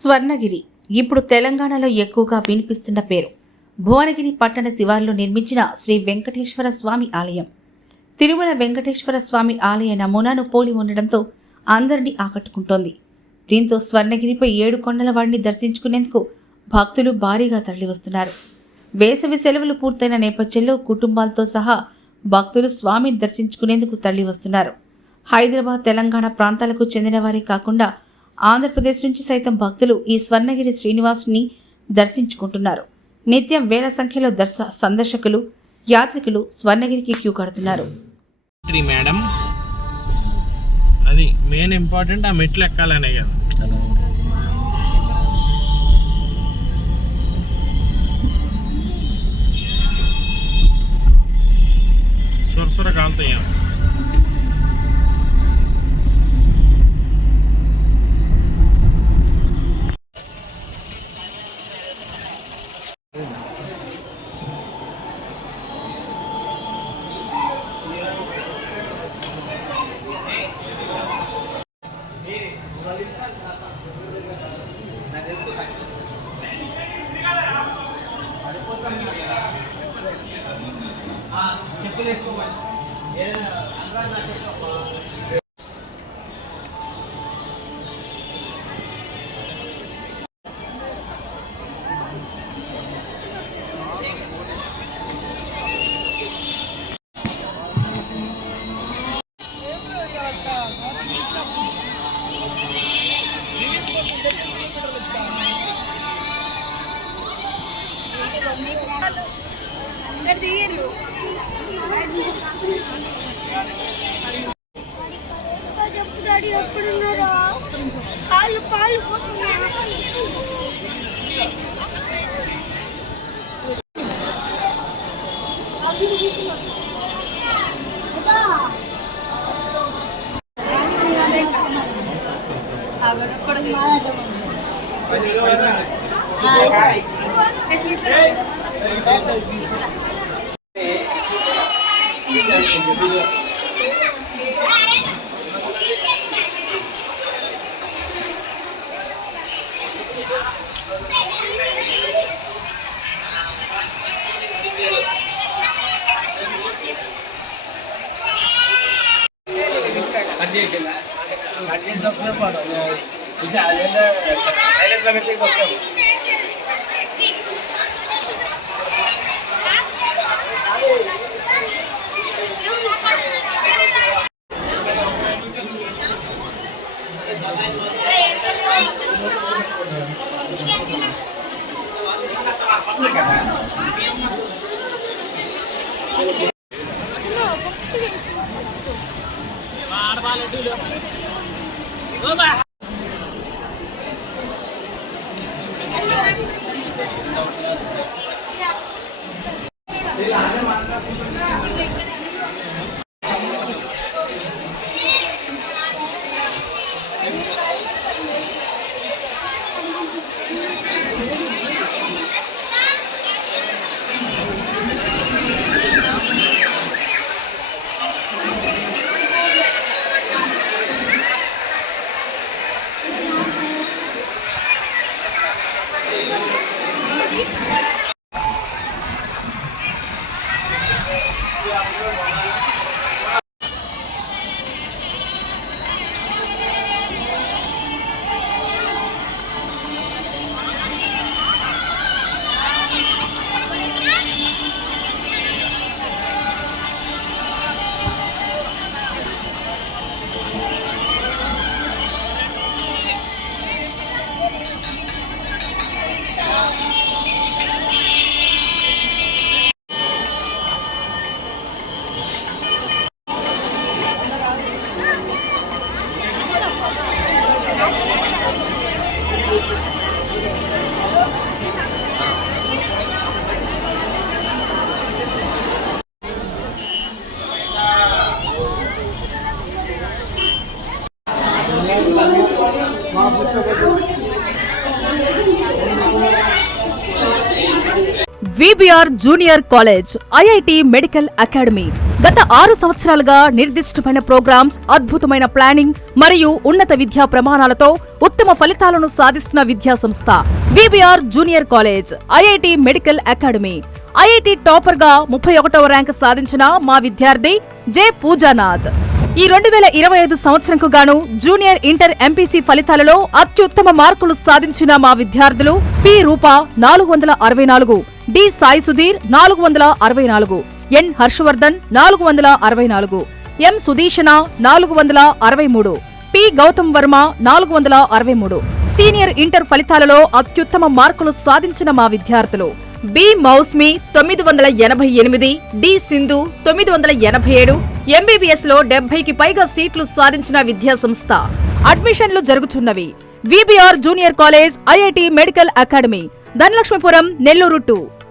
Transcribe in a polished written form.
స్వర్ణగిరి ఇప్పుడు తెలంగాణలో ఎక్కువగా వినిపిస్తున్న పేరు. భువనగిరి పట్టణ శివార్లో నిర్మించిన శ్రీ వెంకటేశ్వర స్వామి ఆలయం తిరుమల వెంకటేశ్వర స్వామి ఆలయ నమూనాను పోలి ఉండడంతో అందరినీ ఆకట్టుకుంటోంది. దీంతో స్వర్ణగిరిపై 7 కొండల వాడిని దర్శించుకునేందుకు భక్తులు భారీగా తరలివస్తున్నారు. వేసవి సెలవులు పూర్తయిన నేపథ్యంలో కుటుంబాలతో సహా భక్తులు స్వామిని దర్శించుకునేందుకు తరలివస్తున్నారు. హైదరాబాద్, తెలంగాణ ప్రాంతాలకు చెందిన వారే కాకుండా ఆంధ్రప్రదేశ్ నుంచి సైతం భక్తులు ఈ స్వర్ణగిరి శ్రీనివాసుని దర్శించుకుంటున్నారు. నిత్యం వేల సంఖ్యలో సందర్శకులు, యాత్రికులు స్వర్ణగిరికి క్యూ కడుతున్నారు. మేడం అది మెయిన్ ఇంపార్టెంట్, ఆ మెట్లు ఎక్కాలనే కదా. సురసుర కాలుతాయి. VBR junior college IIT medical academy గత 6 సంవత్సరాలుగా నిర్దిష్టమైన ప్రోగ్రామ్స్, అద్భుతమైన ప్లానింగ్ మరియు ఉన్నత విద్యా ప్రమాణాలతో ఉత్తమ ఫలితాలను సాధిస్తున్న విద్యా సంస్థ VBR junior college IIT medical academy. IIT topper గా 31వ ర్యాంక్ సాధించిన మా విద్యార్థి జె పూజానాథ్. ఈ 2025 సంవత్సరంకు గాను జూనియర్ ఇంటర్ ఎంపీసీ ఫలితాలలో అత్యుత్తమ మార్కులు సాధించిన మా విద్యార్థులు P Rupa 464, D Sai Sudheer 464, N Harshavardhan 464, M Sudeeshana 463, P Gautam Varma 463. Senior inter ఫలితాలలో అత్యుత్తమ మార్కులు సాధించిన మా విద్యార్థులు B Mousmi 988, D Sindhu 987, MBBS లో 70కి పైగా సీట్లు సాధించిన విద్యా సంస్థ. అడ్మిషన్లు జరుగుతున్నవి. VBR junior college IIT medical academy, Dhanalakshmipuram, Nellore 2.